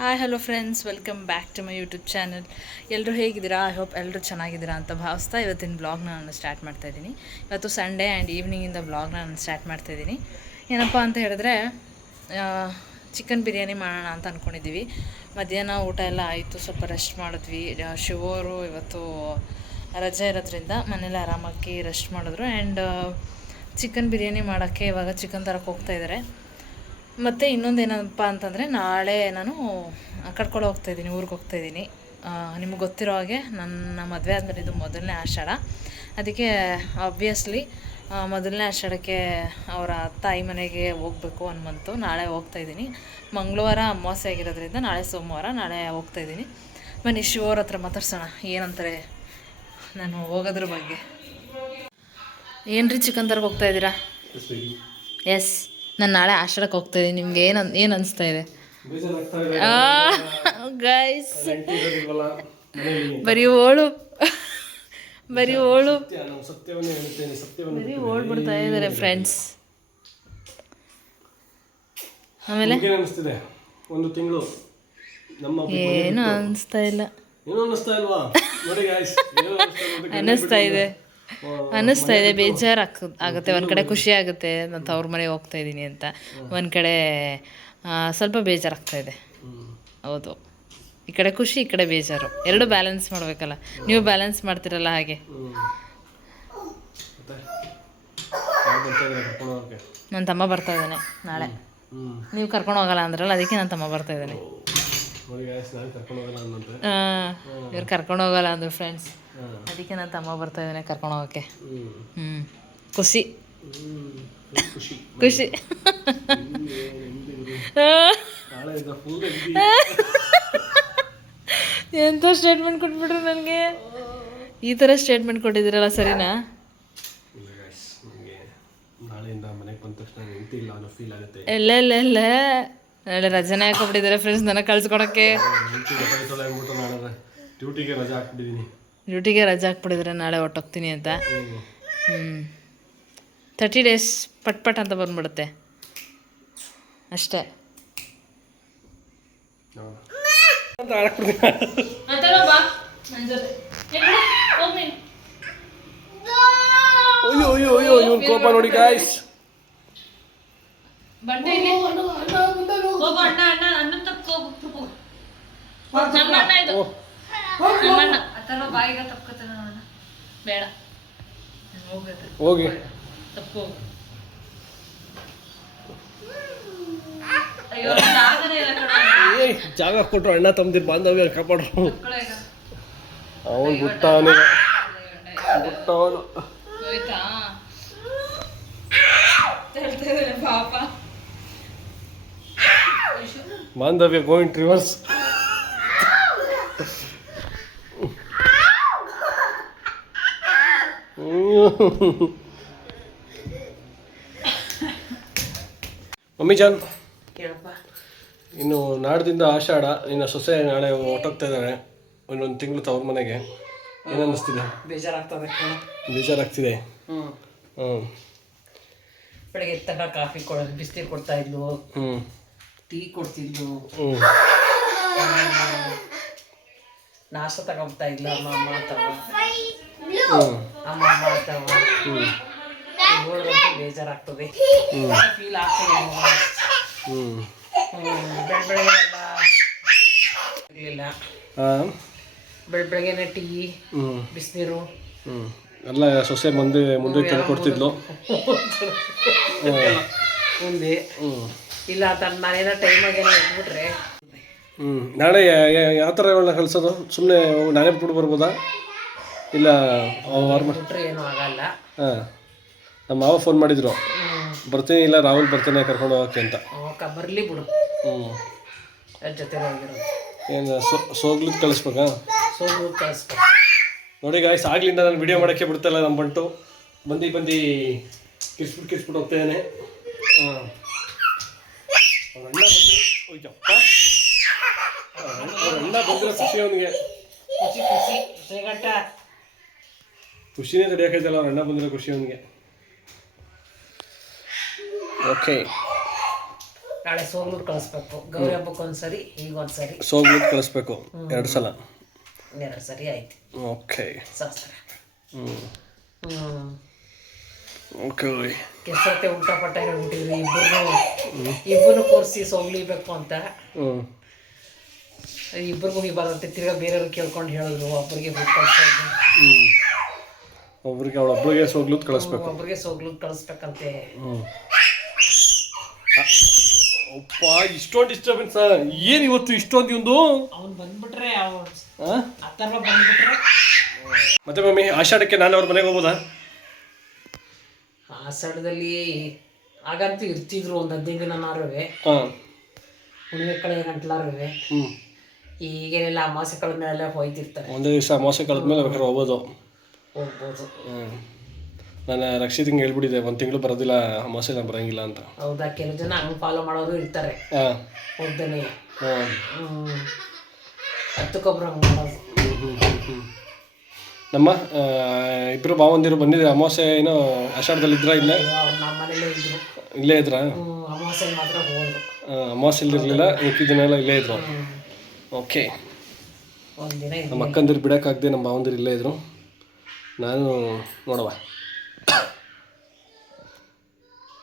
Hi hello friends, welcome back to my YouTube channel. ಎಲ್ಲರೂ ಹೇಗಿದ್ದೀರಾ? I hope ಎಲ್ಲರೂ ಚೆನ್ನಾಗಿದ್ದೀರಾ ಅಂತ ಭಾವಿಸ್ತಾ ಇವತ್ತಿನ ಬ್ಲಾಗ್ನ ನಾನು ಸ್ಟಾರ್ಟ್ ಮಾಡ್ತಾಯಿದ್ದೀನಿ. ಇವತ್ತು ಸಂಡೇ ಆ್ಯಂಡ್ ಈವ್ನಿಂಗಿಂದ ಬ್ಲಾಗ್ನ ನಾನು ಸ್ಟಾರ್ಟ್ ಮಾಡ್ತಾಯಿದ್ದೀನಿ. ಏನಪ್ಪ ಅಂತ ಹೇಳಿದ್ರೆ, ಚಿಕನ್ ಬಿರಿಯಾನಿ ಮಾಡೋಣ ಅಂತ ಅಂದ್ಕೊಂಡಿದ್ದೀವಿ. ಮಧ್ಯಾಹ್ನ ಊಟ ಎಲ್ಲ ಆಯಿತು, ಸ್ವಲ್ಪ ರೆಸ್ಟ್ ಮಾಡಿದ್ವಿ. ಶಿವರು ಇವತ್ತು ರಜೆ ಇರೋದ್ರಿಂದ ಮನೇಲಿ ಆರಾಮಾಗಿ ರೆಸ್ಟ್ ಮಾಡಿದ್ರು. ಆ್ಯಂಡ್ ಚಿಕನ್ ಬಿರಿಯಾನಿ ಮಾಡೋಕ್ಕೆ ಇವಾಗ ಚಿಕನ್ ತರಕ್ಕೆ ಹೋಗ್ತಾಯಿದ್ದಾರೆ. ಮತ್ತು ಇನ್ನೊಂದೇನಪ್ಪ ಅಂತಂದರೆ, ನಾಳೆ ನಾನು ಕರ್ಕೊಂಡು ಹೋಗ್ತಾಯಿದ್ದೀನಿ, ಊರಿಗೆ ಹೋಗ್ತಾಯಿದ್ದೀನಿ. ನಿಮಗೆ ಗೊತ್ತಿರೋ ಹಾಗೆ ನನ್ನ ಮದುವೆ ಆದಮೇಲೆ ಇದು ಮೊದಲನೇ ಆಷಾಢ. ಅದಕ್ಕೆ ಆಬ್ವಿಯಸ್ಲಿ ಮೊದಲನೇ ಆಷಾಢಕ್ಕೆ ಅವರ ತಾಯಿ ಮನೆಗೆ ಹೋಗಬೇಕು ಅನ್ನುವಂತು. ನಾಳೆ ಹೋಗ್ತಾಯಿದ್ದೀನಿ. ಮಂಗಳವಾರ ಅಮಾವಾಸ್ಯೆ ಆಗಿರೋದ್ರಿಂದ ನಾಳೆ ಸೋಮವಾರ, ನಾಳೆ ಹೋಗ್ತಾಯಿದ್ದೀನಿ. ಬನ್ನಿ ಶಿವವ್ರ ಹತ್ರ ಮಾತಾಡ್ಸೋಣ ಏನಂತಾರೆ ನಾನು ಹೋಗೋದ್ರ ಬಗ್ಗೆ. ಏನು ರೀ ಚಿಕನ್ ತರಕ್ಕೆ ಹೋಗ್ತಾಯಿದ್ದೀರಾ? ಎಸ್, ನಾನು ನಾಳೆ ಆಷಾಢಕ್ಕೆ ಹೋಗ್ತಾಯಿದ್ದೀನಿ. ನಿಮ್ಗೆ ಏನು ಅನಿಸ್ತಾ ಇದೆ ಗೈಸ್? ಬರೀ ಓಳು ಬರೀ ಓಳು ಬರೀ ಓಡ್ಬಿಡ್ತಾ ಇದ್ದಾರೆ ಫ್ರೆಂಡ್ಸ್. ಆಮೇಲೆ ಒಂದು ತಿಂಗಳು ಏನು ಅನಿಸ್ತಾ ಇಲ್ಲ. ಅನ್ನಿಸ್ತಾ ಇದೆ ಬೇಜಾರು ಆಗುತ್ತೆ. ಒಂದು ಕಡೆ ಖುಷಿ ಆಗುತ್ತೆ, ನಾನು ತವ್ರ ಮನೆಗೆ ಹೋಗ್ತಾ ಇದ್ದೀನಿ ಅಂತ. ಒಂದು ಕಡೆ ಸ್ವಲ್ಪ ಬೇಜಾರಾಗ್ತಾಯಿದೆ. ಹೌದು, ಈ ಕಡೆ ಖುಷಿ, ಈ ಕಡೆ ಬೇಜಾರು, ಎರಡು ಬ್ಯಾಲೆನ್ಸ್ ಮಾಡಬೇಕಲ್ಲ. ನೀವು ಬ್ಯಾಲೆನ್ಸ್ ಮಾಡ್ತಿರಲ್ಲ ಹಾಗೆ. ನನ್ನ ತಮ್ಮ ಬರ್ತಾ ಇದ್ದಾನೆ ನಾಳೆ. ನೀವು ಕರ್ಕೊಂಡು ಹೋಗಲ್ಲ ಅಂದ್ರಲ್ಲ, ಅದಕ್ಕೆ ನನ್ನ ತಮ್ಮ ಬರ್ತಾ ಇದ್ದಾನೆ. ಇವ್ರು ಕರ್ಕೊಂಡು ಹೋಗಲ್ಲ ಅಂದರು ಫ್ರೆಂಡ್ಸ್, ಅದಕ್ಕೆ ನನ್ನ ತಮ್ಮ ಬರ್ತಾ ಇದ್ದಾನೆ ಕರ್ಕೊಂಡು ಹೋಗೋಕ್ಕೆ. ಖುಷಿ ಖುಷಿ ಎಂಥ ಸ್ಟೇಟ್ಮೆಂಟ್ ಕೊಟ್ಬಿಟ್ರು ನನಗೆ. ಈ ಥರ ಸ್ಟೇಟ್ಮೆಂಟ್ ಕೊಟ್ಟಿದ್ದೀರಲ್ಲ, ಸರಿನಾ? ಎಲ್ಲ ಇಲ್ಲ ಇಲ್ಲ, ನಾಳೆ ರಜೆನೇ ಹಾಕೊಂಡ್ಬಿಟ್ಟಿದ್ದಾರೆ ಫ್ರೆಂಡ್ಸ್ ನನಗೆ ಕಳ್ಸ್ಕೊಳಕ್ಕೆ. ಡ್ಯೂಟಿಗೆ ರಜೆ ಹಾಕ್ಬಿಟ್ಟಿದ್ದಾರೆ, ನಾಳೆ ಹೊಟ್ಟೋಗ್ತೀನಿ ಅಂತ. 30 days ಪಟ್ ಅಂತ ಬಂದ್ಬಿಡುತ್ತೆ ಅಷ್ಟೇ. ಕೋಪ ನೋಡಿ ಗಾಯ್ಸ್. ಬೇಡ ಹೋಗಿ ತಪ್ಪು. ಜಾಗ ಕೊಟ್ರು, ಅಣ್ಣ ತಮ್ಮದಿರ್ ಬಾಂಧವ್ಯ ಕಾಪಾಡ್ರು. ಅವನು ಬಿಟ್ಟವನು ಬಾಂಧವ್ಯ ಗೋಯಿಂಗ್ ರಿವರ್ಸ್. ಮಮ್ಮಿ ಜಾನ್, ಇನ್ನು ನಾಡ್ದಿಂದ ಆಷಾಢ, ಇನ್ನು ಸೊಸೆ ನಾಳೆ ಹೊಟ್ಟೋಗ್ತಾ ಇದ್ದಾಳೆ. ಇನ್ನೊಂದು ತಿಂಗಳು ತವ್ರ ಮನೆಗೆ. ಏನು ಅನ್ನಿಸ್ತಿದೆ? ಬೇಜಾರಾಗ್ತಿದೆ. ಬೆಳಗ್ಗೆ ತನಕ ಕಾಫಿ ಕೊಡೋದು, ಬಿಸಿನೀರು ಕೊಡ್ತಾ ಇದ್ಲು, ಟೀ ಕೊಡ್ತಿದ್ಲು, ನಾಷ್ಟ ತಗೊಂಡ್ತಾ ಇದ್ಲು. ಅಮ್ಮ ತವ ಬೇಜಾರಾಗ್ತದೆ, ಫೀಲ್ ಆಗ್ತದೆ. ಬೆಳಗ್ಗೆ ಎಲ್ಲ ಇರಲಿಲ್ಲ, ಬೆಳಗ್ಗೆನೆ ಟೀ ಬಿಸಿನೀರು ಎಲ್ಲ ಸೊಸೆ ಮುಂದೆ ತಂದು ಕೊಡ್ತಿದ್ಲು. ಮುಂದೆ ಇಲ್ಲ ನಾನೇನೋ ಟೈಮಾಗೇನೋ ಎದ್ಬಿಟ್ರೆ. ನಾಳೆ ಯಾವ ಥರ ಇವಳನ್ನ ಕಳಿಸೋದು? ಸುಮ್ಮನೆ ನಾನೇ ಬಿಟ್ಬಿಟ್ಟು ಬರ್ಬೋದಾ? ಇಲ್ಲ ಬಿಟ್ರೆ ಏನೂ ಆಗಲ್ಲ. ಹಾಂ, ನಮ್ಮ ಮಾವ ಫೋನ್ ಮಾಡಿದ್ರು, ಬರ್ತೀನಿ, ಇಲ್ಲ ರಾಹುಲ್ ಬರ್ತಾನೆ ಕರ್ಕೊಂಡು ಹೋಗೋಕ್ಕೆ ಅಂತ. ಬರಲಿ ಬಿಡು, ಜೊತೆ ಹೋಗಿರೋದು. ಏನು ಸೋಗ್ಲಿದ್ದು ಕಳಿಸ್ಬೇಕಾ? ಸೋಗ್ಲಿದ್ದು ಕಳಿಸ್ಬೇಕು. ನೋಡಿ ಗಾಯ್ಸ್, ಆಗ್ಲಿಂದ ನಾನು ವಿಡಿಯೋ ಮಾಡೋಕ್ಕೆ ಬಿಡ್ತಾಯಿಲ್ಲ ನಮ್ಮ ಬಂಟು. ಬಂದು ಕಿಸ್ಬಿಟ್ಟು ಹೋಗ್ತಾಯಿದ್ದಾನೆ. ಹಾಂ, ಅವ್ರ ಅಣ್ಣ ಬಂದಿರೋ ಖುಷಿ ಅವನಿಗೆ. ಖುಷಿನೇ ತಡೆಯೋಕ್ಕಾಯ್ತಲ್ಲ, ಅವ್ರ ಅಣ್ಣ ಬಂದಿರೋ ಖುಷಿ ಅವನಿಗೆ. ಓಕೆ, ನಾಳೆ ಸೋಗ್ಲೂರು ಕಳಿಸ್ಬೇಕು. ಗೌರಿ ಹಬ್ಬಕ್ಕೆ ಒಂದ್ಸರಿ, ಈಗ ಒಂದ್ಸರಿ ಸೋಗ್ಲೂರು ಕಳಿಸ್ಬೇಕು 2 ಸಲ. 2 ಸರಿ ಆಯ್ತು ಓಕೆ. ಶಾಸ್ತ್ರ. ಓಕೆ. ಕೆಸರತ್ತೆ ಉಲ್ಟಾ ಪಟ್ಟ ಹೇಳ್ಬಿಟ್ಟಿದ್ರಿ ಇಬ್ಬರನ್ನು ಕೂರಿಸಿ ಸೋಗ್ಲಿಬೇಕು ಅಂತ. ಇಬ್ಬರಿಗೂ ಬರುತ್ತೆ, ತಿರ್ಗಾ ಬೇರೆಯವ್ರು ಕೇಳ್ಕೊಂಡು ಹೇಳಿದ್ರು. ಒಬ್ಬರಿಗೆ ಬಿಟ್ಟು ಒಬ್ರಿಗೆ ಅವಳೊಬ್ಳಿಗೆ ಸೋಗ್ಲೂತ್ ಕಳಿಸ್ಬೇಕು. ಒಬ್ಬರಿಗೆ ಸೋಗ್ಲೂತ್ ಕಳಿಸ್ಬೇಕಂತೆ. ಅಪ್ಪ ಇಷ್ಟೊಂದು ಡಿಸ್ಟರ್ಬೆನ್ಸ್ ಏನು ಇವತ್ತು ಇಷ್ಟೊಂದು ಒಂದು. ಅವ್ನು ಬಂದ್ಬಿಟ್ರೆ ಅಥರ್ವ ಬಂದ್ಬಿಟ್ರೆ ಮತ್ತೆ ಮಮ್ಮಿ ಆಷಾಢಕ್ಕೆ ನಾನು ಅವ್ರ ಮನೆಗೆ ಹೋಗ್ಬೋದಾ? ಆಷಾಢದಲ್ಲಿ ಆಗಂತೂ ಇರ್ತಿದ್ರು ಒಂದು 15 ದಿನನಾರುವೆ, ಹುಣ್ಣಿಮೆ ಕಳೆ ಗಂಟ್ಲಾರುವೆ. ಈಗೇನೆಲ್ಲ ಅಮಾವಾಸ್ಯೆ ಕಳೆದ ಮೇಲೆ ಹೋಯ್ತಿರ್ತಾರೆ. ಒಂದೇ ದಿವಸ ಅಮಾವಾಸ್ಯೆ ಕಳೆದ್ಮೇಲೆ ಬೇಕಾದ್ರೆ ಹೋಗ್ಬೋದು. ನಾನು ರಕ್ಷಿತಿಂಗೆ ಹೇಳ್ಬಿಟ್ಟಿದ್ದೆ 1 ತಿಂಗಳು ಬರೋದಿಲ್ಲ, ಅಮಾವಾಸ್ಯೆ ನಾನು ಬರೋಂಗಿಲ್ಲ ಅಂತ. ಹೌದಾ? ಕೆಲವು ಜನ ಹಂಗೆ ಫಾಲೋ ಮಾಡೋರು ಇರ್ತಾರೆ. ಹೋಗ್ತಾನೆ 10 ಹಂಗೆ ಮಾಡೋದು. ನಮ್ಮ ಇಬ್ಬರು ಭಾವಂದಿರು ಬಂದಿದ್ರೆ ಅಮಾವಾಸ್ಯೆ ಏನೋ ಆಷಾಢದಲ್ಲಿ ಇದ್ರ ಇಲ್ಲ? ನಮ್ಮ ಮನೇಲೇ ಇದ್ರು. ಇಲ್ಲೇ ಇದ್ರ? ಅಮಾವಾಸ್ಯೆ ಮಾತ್ರ ಹೋದ್ರು. ಅಮಾವಾಸ್ಯೆ ಇರಲಿಲ್ಲ, ಮಿಕ್ಕಿದ ದಿನ ಎಲ್ಲ ಇಲ್ಲೇ ಇದ್ರು. ಓಕೆ. ಒಂದಿನ ನಮ್ಮ ಅಕ್ಕಂದಿರು ಬಿಡೋಕ್ಕಾಗದೆ ನಮ್ಮ ಭಾವಂದಿರು ಇಲ್ಲೇ ಇದ್ರು. ನಾನು ನೋಡವ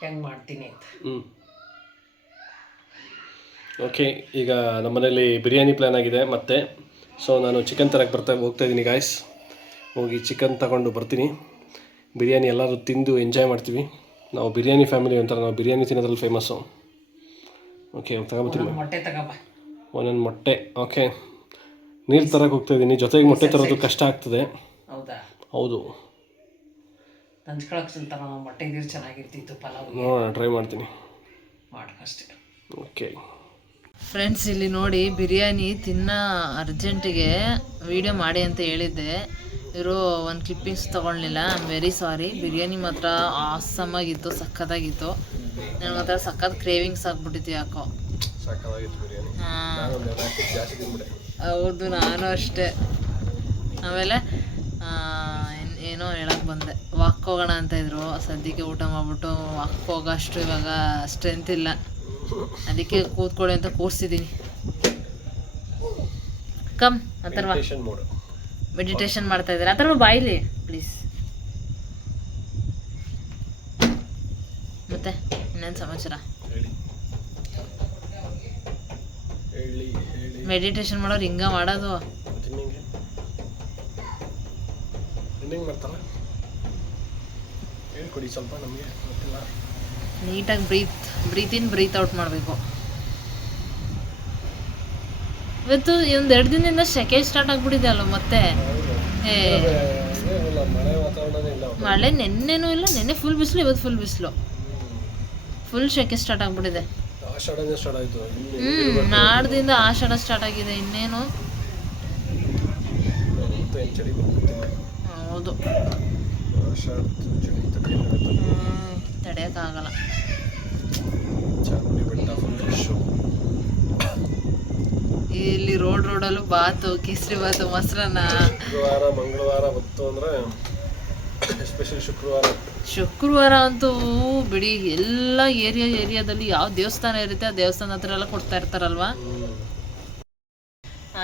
ಹೆಂಗೆ ಮಾಡ್ತೀನಿ ಅಂತ. ಓಕೆ. ಈಗ ನಮ್ಮ ಮನೇಲಿ ಬಿರಿಯಾನಿ ಪ್ಲ್ಯಾನ್ ಆಗಿದೆ ಮತ್ತೆ. ಸೊ ನಾನು ಚಿಕನ್ ತರಕ್ಕೆ ಹೋಗ್ತಾ ಇದ್ದೀನಿ ಗಾಯ್ಸ್. ಹೋಗಿ ಚಿಕನ್ ತಗೊಂಡು ಬರ್ತೀನಿ. ಬಿರಿಯಾನಿ ಎಲ್ಲರೂ ತಿಂದು ಎಂಜಾಯ್ ಮಾಡ್ತೀವಿ. ನಾವು ಬಿರಿಯಾನಿ ಫ್ಯಾಮಿಲಿ ಅಂತಾರೆ, ನಾವು ಬಿರಿಯಾನಿ ತಿನ್ನೋದ್ರಲ್ಲಿ ಫೇಮಸ್ಸು. ಓಕೆ ತಗೊಂಬತ್ತೀನಿ. ಮೊಟ್ಟೆ ತಗೊಂಬ. ಒಂದೊಂದು ಮೊಟ್ಟೆ. ಓಕೆ. ನೀರು ತರಕ್ಕೆ ಹೋಗ್ತಾ ಇದ್ದೀನಿ, ಜೊತೆಗೆ ಮೊಟ್ಟೆ ತರೋದು ಕಷ್ಟ ಆಗ್ತದೆ. ಹೌದಾ? ಹೌದು. ನಂಚ್ಕೊಳಕ್ಕೆ ಮೊಟ್ಟೆ ನೀರು ಚೆನ್ನಾಗಿರ್ತಿತ್ತು ಪಲಾವ್. ನೋಡೋಣ, ಟ್ರೈ ಮಾಡ್ತೀನಿ. ಅಷ್ಟೇ. ಓಕೆ ಫ್ರೆಂಡ್ಸ್, ಇಲ್ಲಿ ನೋಡಿ ಬಿರಿಯಾನಿ ತಿನ್ನೋ ಅರ್ಜೆಂಟಿಗೆ ವಿಡಿಯೋ ಮಾಡಿ ಅಂತ ಹೇಳಿದ್ದೆ. ಇವರು ಒಂದು ಕ್ಲಿಪ್ಪಿಂಗ್ಸ್ ತೊಗೊಳ್ಲಿಲ್ಲ. I am very sorry. Biryani ಮಾತ್ರ ಆಸಮಾಗಿತ್ತು, ಸಖತ್ತಾಗಿತ್ತು. ನನಗೆ ಮಾತ್ರ ಸಖತ್ ಕ್ರೇವಿಂಗ್ಸ್ ಆಗ್ಬಿಟ್ಟಿತ್ತು ಯಾಕೋ. ಹೌದು, ನಾನು ಅಷ್ಟೇ. ಆಮೇಲೆ ಏನೋ ಹೇಳಕ್ಕೆ ಬಂದೆ, ವಾಕ್ ಹೋಗೋಣ ಅಂತ ಇದ್ರು. ಸದ್ಯಕ್ಕೆ ಊಟ ಮಾಡಿಬಿಟ್ಟು ವಾಕ್ ಹೋಗೋಷ್ಟು ಇವಾಗ ಸ್ಟ್ರೆಂತ್ ಇಲ್ಲ, ಅದಕ್ಕೆ ಕೂತ್ಕೊಳ್ಳಿ ಅಂತ ಕೂರಿಸಿದ್ದೀನಿ. ಕಮ್ ಅಥರ್ವ, ಮೆಡಿಟೇಷನ್ ಮಾಡ್ತಾ ಇದ್ದಾರೆ. ಅಥರ್ವ ಬಾಯಿಲಿ ಪ್ಲೀಸ್. ಮತ್ತೆ ಇನ್ನೇನು ಸಮಾಚಾರ? ಮೆಡಿಟೇಷನ್ ಮಾಡೋರು ಹಿಂಗ ಮಾಡೋದು. ನೀಟಾಗಿ ಬ್ರೀತ್ ಇನ್ ಬ್ರೀತ್ ಔಟ್ ಮಾಡಬೇಕು. ಇವತ್ತು 1-2 ದಿನದಿಂದ ಸೆಕೆ ಸ್ಟಾರ್ಟ್ ಆಗ್ಬಿಟ್ಟಿದೆ ಅಲ್ವ ಮತ್ತೆ. ಮಳೆ ನೆನ್ನೆನೂ ಇಲ್ಲ, ನೆನ್ನೆ ಫುಲ್ ಬಿಸಿಲು, ಇವತ್ತು ಫುಲ್ ಬಿಸಿಲು, ಫುಲ್ ಸೆಕೆ ಸ್ಟಾರ್ಟ್ ಆಗ್ಬಿಟ್ಟಿದೆ. ನಾಡ್ದಿಂದ ಆಷಾಢ ಸ್ಟಾರ್ಟ್ ಆಗಿದೆ. ಇನ್ನೇನು ಹೌದು, ತಡೆಯೋಕ್ಕಾಗಲ್ಲ. ಇಲ್ಲಿ ರೋಡಲ್ಲೂ ಬಾತು, ಕೇಸರಿ ಬಾತು, ಮೊಸರನ್ನ. ಮಂಗಳವಾರ ಬಂತು ಅಂದ್ರೆ ಎಸ್ಪೆಷಲಿ ಶುಕ್ರವಾರ ಅಂತೂ ಬಿಡಿ, ಎಲ್ಲ ಏರಿಯಾದಲ್ಲಿ ಯಾವ ದೇವಸ್ಥಾನ ಇರುತ್ತೆ ಆ ದೇವಸ್ಥಾನ ಹತ್ರ ಎಲ್ಲ ಕೊಡ್ತಾ ಇರ್ತಾರಲ್ವಾ.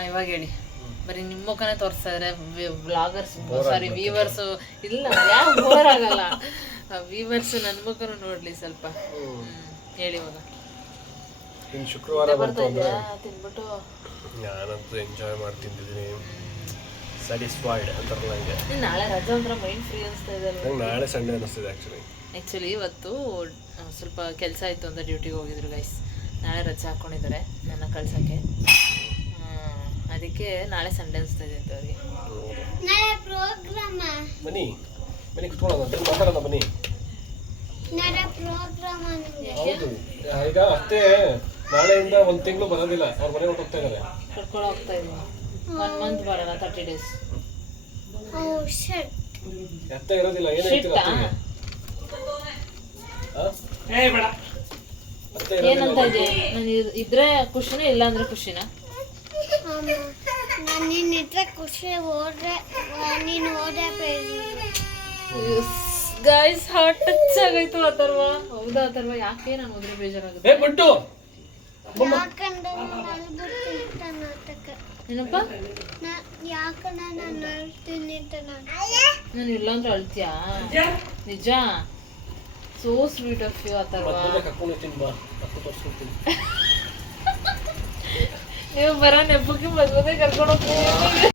ಇವಾಗ ಹೇಳಿ, ಬರೀ ನಿಮ್ಮ ಮುಖನೇ ತೋರಿಸ್ತಾ ಇದ್ರೆ ವ್ಲಾಗರ್ಸ್, ಸಾರಿ ವ್ಯೂವರ್ಸು ಇಲ್ಲ, ಯಾವ ಬೋರ್ ಆಗಲ್ಲ. ವ್ಯೂವರ್ಸ್ ನನ್ನ ಮುಖನೂ ನೋಡ್ಲಿ ಸ್ವಲ್ಪ. ಹೇಳಿ ಇವಾಗ. ಶುಕ್ರವಾರ ತಿನ್ಬಿಟ್ಟು ನಾನಂತೂ ಎಂಜಾಯ್ ಮಾಡಿ ತಿಂತಿದ್ದೀನಿ. ಸ್ಯಾಟಿಸ್ಫೈಡ್ ಅಂತಾರಲ್ಲ ಹಂಗೆ. ನಾಳೆ ರಜೆ ಒಂಥರ ಮೈಂಡ್ ಫ್ರೀ ಅನಿಸ್ತಾ ಇದೆ. ನಾಳೆ ಸಂಡೇ ಅನಿಸ್ತಿದೆ ಆ್ಯಕ್ಚುಲಿ ಇವತ್ತು ಸ್ವಲ್ಪ ಕೆಲಸ ಇತ್ತು ಅಂತ ಡ್ಯೂಟಿಗೆ ಹೋಗಿದ್ರು ಗೈಸ್. ನಾಳೆ ರಜೆ ಹಾಕ್ಕೊಂಡಿದ್ದಾರೆ ನನ್ನ ಕಳ್ಸೋಕ್ಕೆ. ಅದಕ್ಕೆ ನಾಳೆ ಸಂಡೇ ಅನಿಸ್ತಾ ಇದೆ ಅಂತ ಅವ್ರಿಗೆ. ಬನ್ನಿ ಕುತ್ಕೊಳ್ಳೋಣ, ಮಾತಾಡೋಣ ಬನ್ನಿ. ಹೌದು, ಈಗ ಅತ್ತೆ ನಾಳೆಯಿಂದ 1 ತಿಂಗಳು ಬರೋದಿಲ್ಲ, ಅವ್ರ ಮನೆ ಹೋಗ್ತಾ ಇದ್ದಾರೆ. ಕರ್ಕೊಂಡು ಹೋಗ್ತಾ ಇದ್ದೀನಿ. 1 ಮಂತ್ ಬರೋಣ, 30 days. ಅತ್ತೆ ಇರೋದಿಲ್ಲ. ಏನು ಹೇಳ್ತೀರಾ? ಏನಂತ ಇದೆ? ನಾನು ಇದ್ರೆ ಖುಷಿನ, ಇಲ್ಲ ಅಂದ್ರೆ ಖುಷಿನ? ಗೈಸ್ ಹಾರ್ಟ್ ಟಚ್ ಆಗೋಯ್ತು ಅಥರ್ವ. ಹೌದಾ ಅಥರ್ವ? ಯಾಕೆ ನಾನು ಹೋದ್ರೆ ಬೇಜಾರಾಗುತ್ತೆ? ಯಾಕಂದ್ರೆ ನಾನು ಅಳ್ಬಿಡ್ತೀನಿ ನಾಟಕ ಏನಪ್ಪ ಯಾಕಂದ್ರೆ ನಾನು ಅಳ್ತೀನಿ ನಾನು ಇಲ್ಲಾಂದ್ರೆ ಅಳ್ತೀಯಾ ನಿಜ so sweet of you Atharva ನೀವು ಬರೋ ನೆಪಕ್ಕೆ ಮದುವೆ ಕರ್ಕೊಂಡು ಹೋಗ್ತೀನಿ